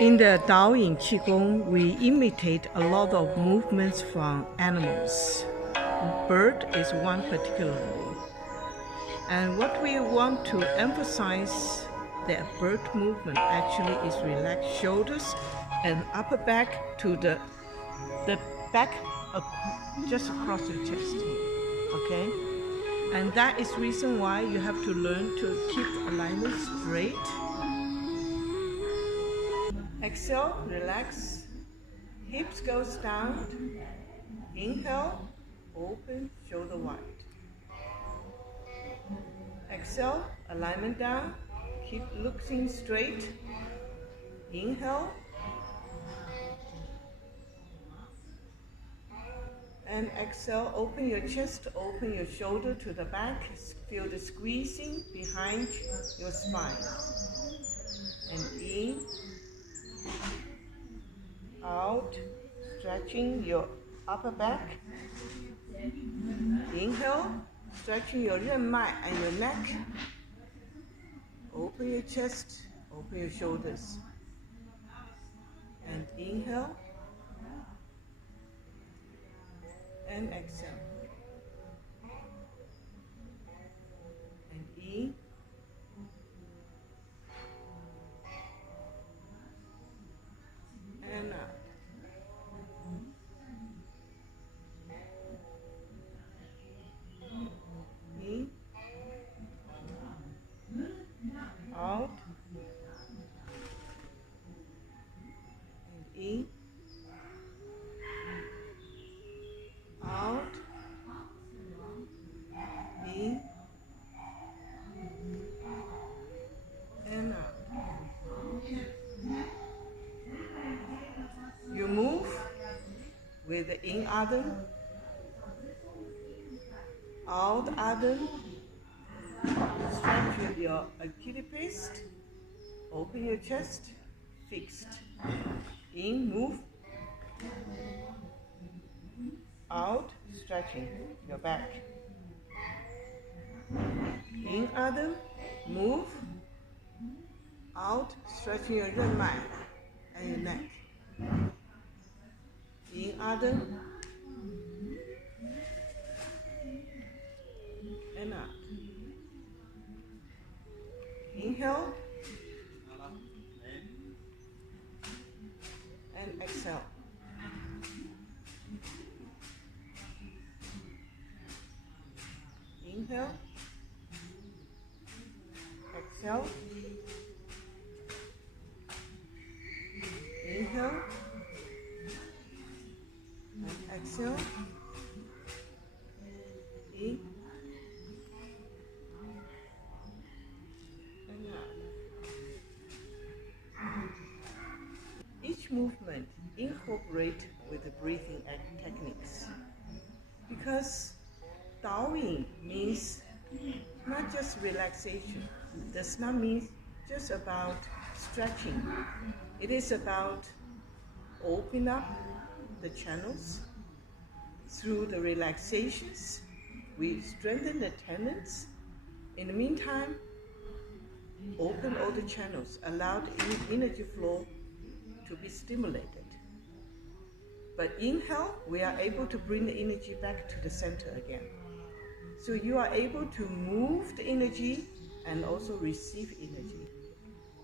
In the Daoyin Qigong, we imitate a lot of movements from animals. Bird is one particularly. And what we want to emphasize that bird movement actually is relaxed shoulders and upper back to the back just across your chest here, okay? And that is reason why you have to learn to keep alignment straight. Exhale, relax, hips goes down. Inhale, open, shoulder wide. Exhale, alignment down, keep looking straight. Inhale. And exhale, open your chest, open your shoulder to the back. Feel the squeezing behind your spine. And in, out, stretching your upper back. Inhale, stretching your 任脉 and your neck. Open your chest, open your shoulders. And inhale. And exhale. And in. And out. In. Out. And in. Out. In. And out. You move with the in Adhan, out Adhan, stretch your Achilles, open your chest, fixed. In, move. Out, stretching your back. In Adhan, move. Out, stretching your 任脉 and your neck. In Adhan, and out. Inhale and exhale. Inhale, exhale, inhale, and exhale, in, and out. Each movement incorporate with the breathing techniques, because Daoyin means not just relaxation, does not mean just about stretching. It is about open up the channels. Through the relaxations, we strengthen the tendons. In the meantime, open all the channels, allow the energy flow to be stimulated. But inhale, we are able to bring the energy back to the center again. So you are able to move the energy and also receive energy.